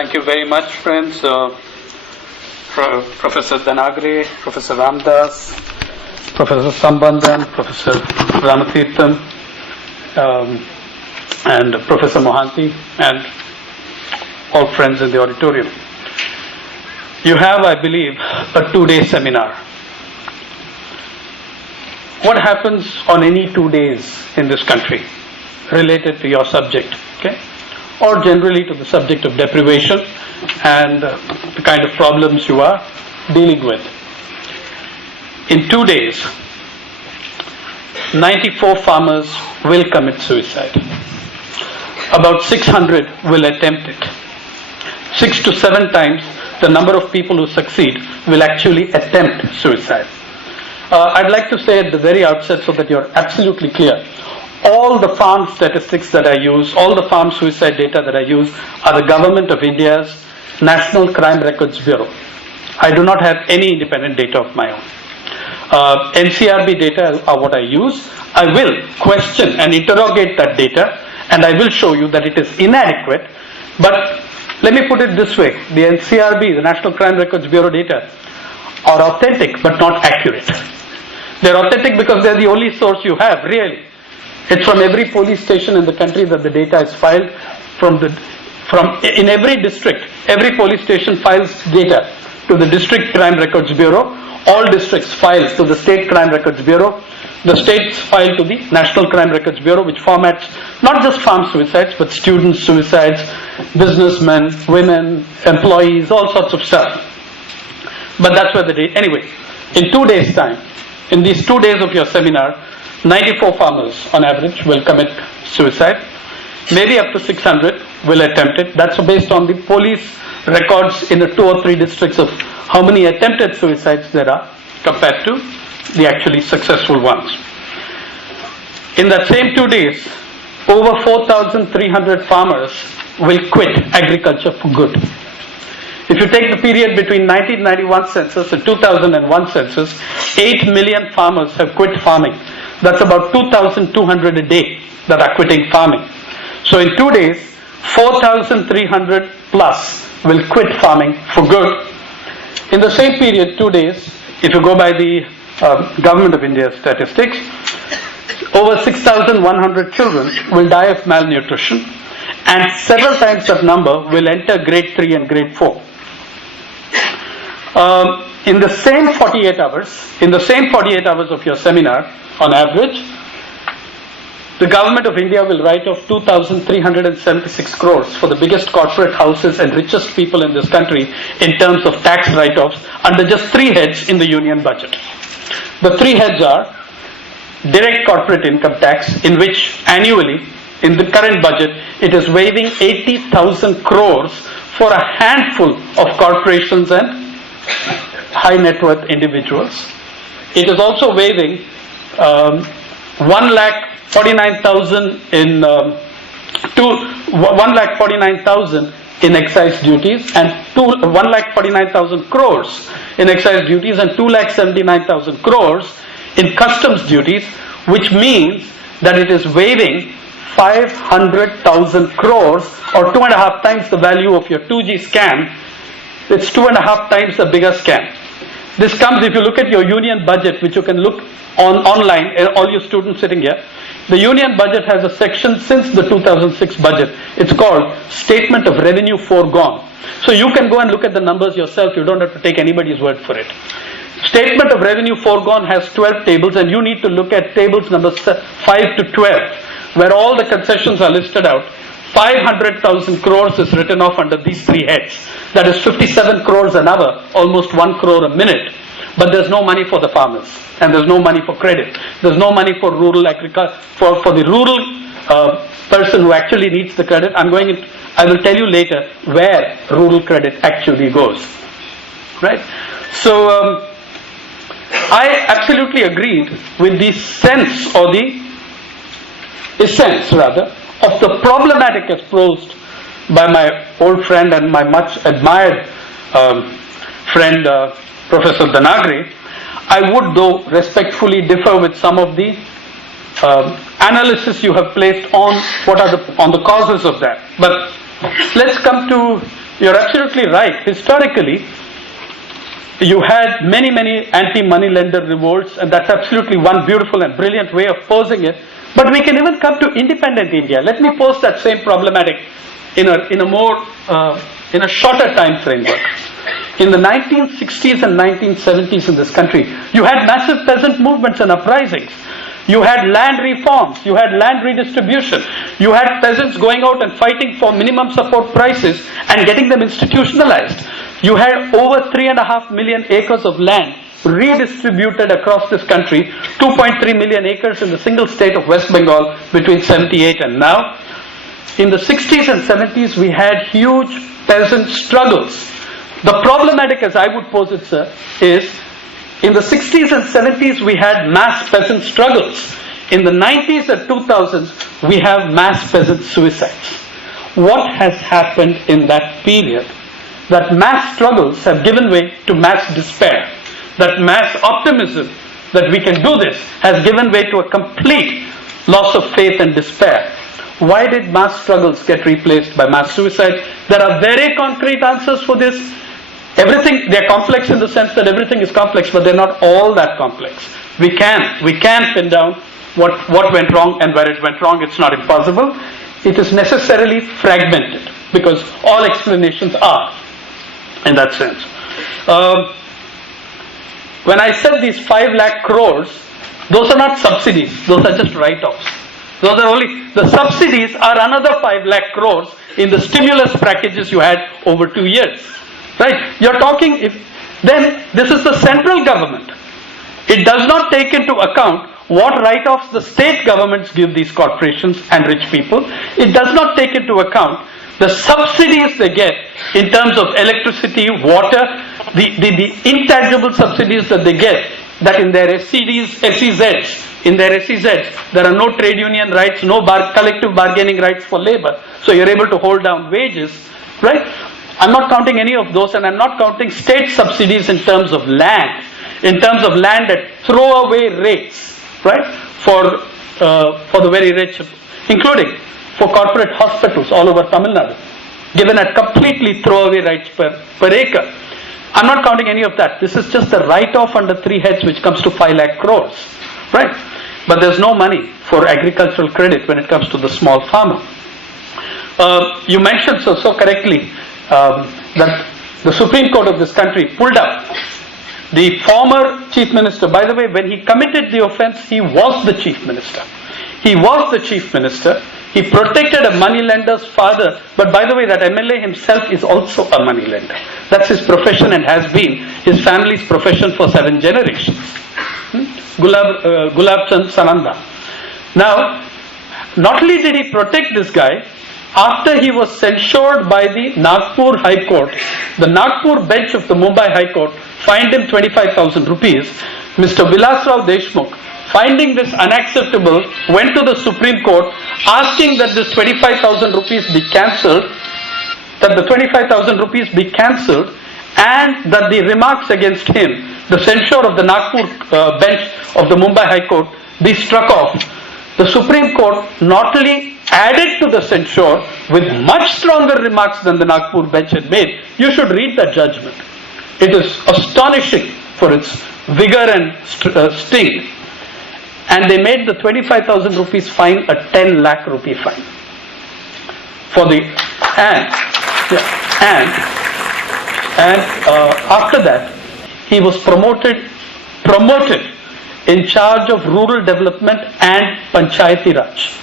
Thank you very much, friends. Professor Danagre, Professor Ramdas, Professor Sambandhan, Professor Ramatirthan, and Professor Mohanty, and all friends in the auditorium. You have, I believe, a 2-day seminar. What happens on any 2 days in this country related to your subject, okay? Or generally to the subject of deprivation and the kind of problems you are dealing with. In 2 days, 94 farmers will commit suicide. About 600 will attempt it. 6 to 7 times the number of people who succeed will actually attempt suicide. I'd like to say at the very outset so that you're absolutely clear. All the farm statistics that I use, all the farm suicide data that I use are the Government of India's National Crime Records Bureau. I do not have any independent data of my own. NCRB data are what I use. I will question and interrogate that data, and I will show you that it is inadequate. But let me put it this way. The NCRB, the National Crime Records Bureau data, are authentic but not accurate. They're authentic because they're the only source you have, really. It's from every police station in the country that the data is filed. In every district, every police station files data to the District Crime Records Bureau. All districts file to the State Crime Records Bureau. The states file to the National Crime Records Bureau, which formats not just farm suicides, but student suicides, businessmen, women, employees, all sorts of stuff. But that's where the data. Anyway, in 2 days' time, in these 2 days of your seminar, 94 farmers on average will commit suicide. Maybe up to 600 will attempt it. That's based on the police records in the 2 or 3 districts of how many attempted suicides there are compared to the actually successful ones. In that same 2 days, over 4,300 farmers will quit agriculture for good. If you take the period between 1991 census and 2001 census, 8 million farmers have quit farming. That's about 2,200 a day that are quitting farming. So in 2 days, 4,300 plus will quit farming for good. In the same period, 2 days, if you go by the Government of India statistics, over 6,100 children will die of malnutrition, and several times that number will enter grade 3 and grade 4. In the same 48 hours of your seminar, on average, the Government of India will write off 2,376 crores for the biggest corporate houses and richest people in this country in terms of tax write-offs under just 3 heads in the union budget. The 3 heads are direct corporate income tax, in which annually, in the current budget, it is waiving 80,000 crores for a handful of corporations and high net worth individuals. It is also waiving 1,49,000 in 1,49,000 in excise duties and 1,49,000 crores in excise duties and 2,79,000 crores in customs duties, which means that it is waiving 500,000 crores, or 2.5 times the value of your 2G scam. It's 2.5 times the bigger scam. This comes, if you look at your union budget, which you can look online, all you students sitting here. The union budget has a section since the 2006 budget. It's called Statement of Revenue Foregone. So you can go and look at the numbers yourself. You don't have to take anybody's word for it. Statement of Revenue Foregone has 12 tables, and you need to look at tables numbers 5 to 12, where all the concessions are listed out. 500,000 crores is written off under these 3 heads. That is 57 crores an hour, almost 1 crore a minute. But there's no money for the farmers, and there's no money for credit. There's no money for rural agriculture, for the rural person who actually needs the credit. I will tell you later where rural credit actually goes. Right? So I absolutely agreed with the sense, or the essence rather, of the problematic exposed by my old friend and my much admired friend Professor Danagre. I would, though, respectfully differ with some of the analysis you have placed on on the causes of that. But let's come to You're absolutely right. Historically, you had many, many anti-money lender revolts, and that's absolutely one beautiful and brilliant way of posing it. But we can even come to independent India. Let me pose that same problematic in a shorter time framework. In the 1960s and 1970s in this country, you had massive peasant movements and uprisings. You had land reforms, you had land redistribution, you had peasants going out and fighting for minimum support prices and getting them institutionalized. You had over 3.5 million acres of land redistributed across this country, 2.3 million acres in the single state of West Bengal between 78 and now. In the 60s and 70s, we had huge peasant struggles. The problematic, as I would pose it, sir, is in the 60s and 70s, we had mass peasant struggles. In the 90s and 2000s, we have mass peasant suicides. What has happened in that period? That mass struggles have given way to mass despair. That mass optimism that we can do this has given way to a complete loss of faith and despair. Why did mass struggles get replaced by mass suicide? There are very concrete answers for this. They're complex in the sense that everything is complex, but they're not all that complex. We can pin down what went wrong and where it went wrong. It's not impossible. It is necessarily fragmented because all explanations are in that sense. When I said these 5 lakh crores, those are not subsidies, those are just write-offs. Those are only, the subsidies are another 5 lakh crores in the stimulus packages you had over 2 years. Right? You're talking, then this is the central government. It does not take into account what write-offs the state governments give these corporations and rich people. It does not take into account the subsidies they get in terms of electricity, water, the intangible subsidies that they get, that in their SEZs, there are no trade union rights, no collective bargaining rights for labor. So you're able to hold down wages, right? I'm not counting any of those, and I'm not counting state subsidies in terms of land at throwaway rates, right? For the very rich, including for corporate hospitals all over Tamil Nadu, given at completely throwaway rates per acre. I'm not counting any of that. This is just a write-off under 3 heads, which comes to 5 lakh crores, right? But there's no money for agricultural credit when it comes to the small farmer. You mentioned so correctly that the Supreme Court of this country pulled up the former Chief Minister. By the way, when he committed the offence, he was the Chief Minister. He was the Chief Minister. He protected a moneylender's father. But by the way, that MLA himself is also a moneylender. That's his profession and has been his family's profession for 7 generations. Gulab Chand Sananda. Now, not only did he protect this guy, after he was censured by the Nagpur High Court, the Nagpur bench of the Mumbai High Court fined him 25,000 rupees. Mr. Vilasrao Deshmukh, finding this unacceptable, went to the Supreme Court asking that this 25,000 rupees be cancelled, and that the remarks against him, the censure of the Nagpur bench of the Mumbai High Court, be struck off. The Supreme Court not only added to the censure with much stronger remarks than the Nagpur bench had made. You should read that judgment. It is astonishing for its vigor and sting. And they made the 25,000 rupees fine a 10 lakh rupee fine. After that, he was promoted in charge of rural development and Panchayati Raj.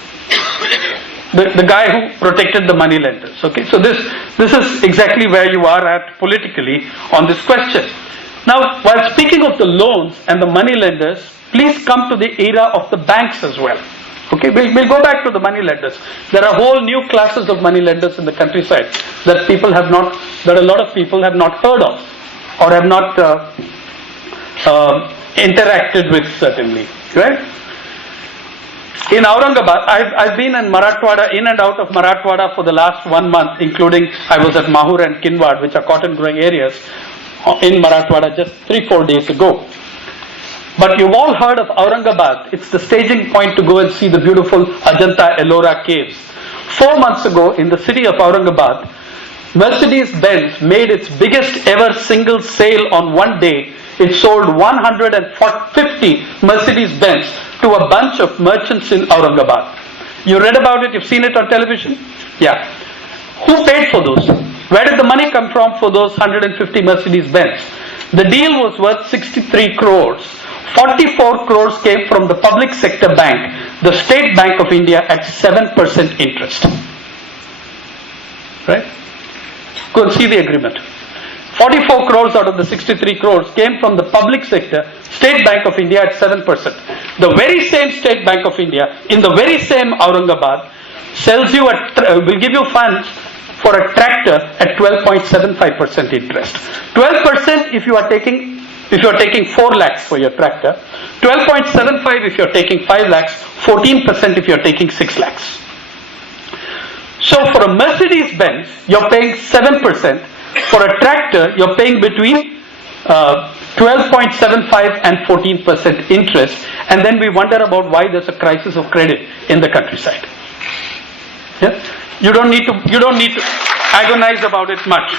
The guy who protected the moneylenders. Okay, so this is exactly where you are at politically on this question. Now, while speaking of the loans and the moneylenders, please come to the era of the banks as well. Okay, we'll go back to the moneylenders. There are whole new classes of moneylenders in the countryside that a lot of people have not heard of or have not interacted with, certainly, right? In Aurangabad, I've been in Marathwada, in and out of Marathwada for the last 1 month, including I was at Mahur and Kinwad, which are cotton growing areas, in Marathwada just 3-4 days ago. But you've all heard of Aurangabad. It's the staging point to go and see the beautiful Ajanta Ellora caves. 4 months ago, in the city of Aurangabad, Mercedes-Benz made its biggest ever single sale on one day. It sold 150 Mercedes-Benz to a bunch of merchants in Aurangabad. You read about it, you've seen it on television? Yeah. Who paid for those? Where did the money come from for those 150 Mercedes-Benz? The deal was worth 63 crores. 44 crores came from the public sector bank, the State Bank of India, at 7% interest. Right? Go and see the agreement. 44 crores out of the 63 crores came from the public sector, State Bank of India, at 7%. The very same State Bank of India, in the very same Aurangabad, sells you will give you funds for a tractor at 12.75% interest. 12% if you are taking 4 lakhs for your tractor, 12.75 if you are taking 5 lakhs, 14% if you are taking 6 lakhs. So for a Mercedes-Benz, you're paying 7%. For a tractor, you're paying between 12.75 and 14% interest, and then we wonder about why there's a crisis of credit in the countryside. Yeah? You don't need to agonize about it much.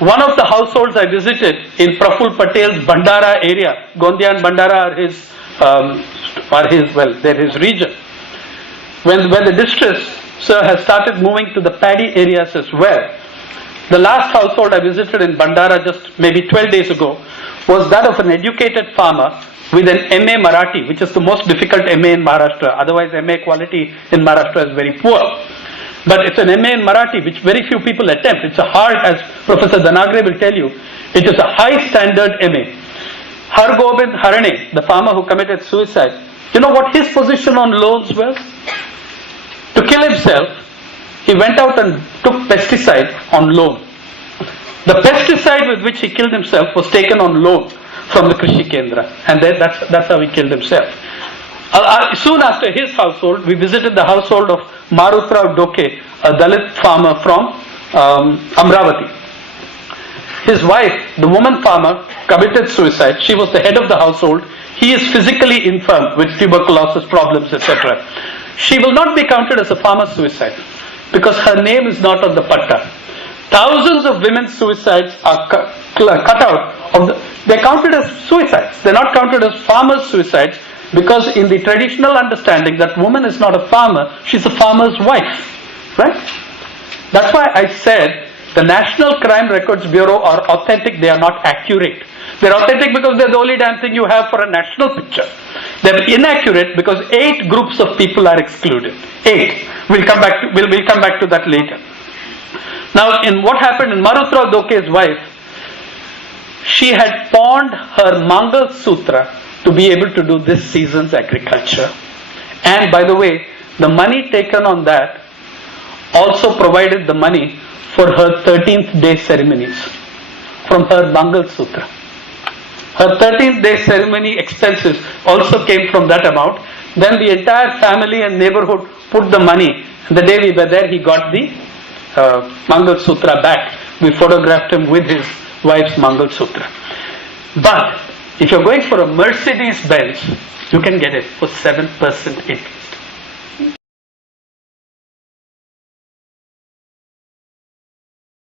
One of the households I visited in Praful Patel's Bandara area, Gondia and Bandara they're his region. When the distress, sir, has started moving to the paddy areas as well. The last household I visited in Bandara just maybe 12 days ago was that of an educated farmer with an MA Marathi, which is the most difficult MA in Maharashtra. Otherwise, MA quality in Maharashtra is very poor. But it's an MA in Marathi, which very few people attempt. It's a hard, as Professor Danagre will tell you, it is a high standard MA. Har Gobind Harane, the farmer who committed suicide, you know what his position on loans was? To kill himself, he went out and took pesticide on loan. The pesticide with which he killed himself was taken on loan from the Krishi Kendra, and that's how he killed himself. Soon after his household, we visited the household of Marutrao Doke, a Dalit farmer from Amravati. His wife, the woman farmer, committed suicide. She was the head of the household. He is physically infirm with tuberculosis problems, etc. She will not be counted as a farmer's suicide because her name is not on the patta. Thousands of women's suicides are cut out. They're counted as suicides. They're not counted as farmer's suicides because in the traditional understanding that woman is not a farmer, she's a farmer's wife. Right? That's why I said the National Crime Records Bureau are authentic, they are not accurate. They're authentic because they're the only damn thing you have for a national picture. They're inaccurate because 8 groups of people are excluded. 8. We'll come back to that later. Now, in what happened in Marutrao Doke's wife, she had pawned her Mangal Sutra to be able to do this season's agriculture. And by the way, the money taken on that also provided the money for her 13th day ceremonies from her Mangal Sutra. Her 13th day ceremony expenses also came from that amount. Then the entire family and neighborhood put the money. The day we were there, he got the Mangal Sutra back. We photographed him with his wife's Mangal Sutra. But if you're going for a Mercedes-Benz, you can get it for 7% interest.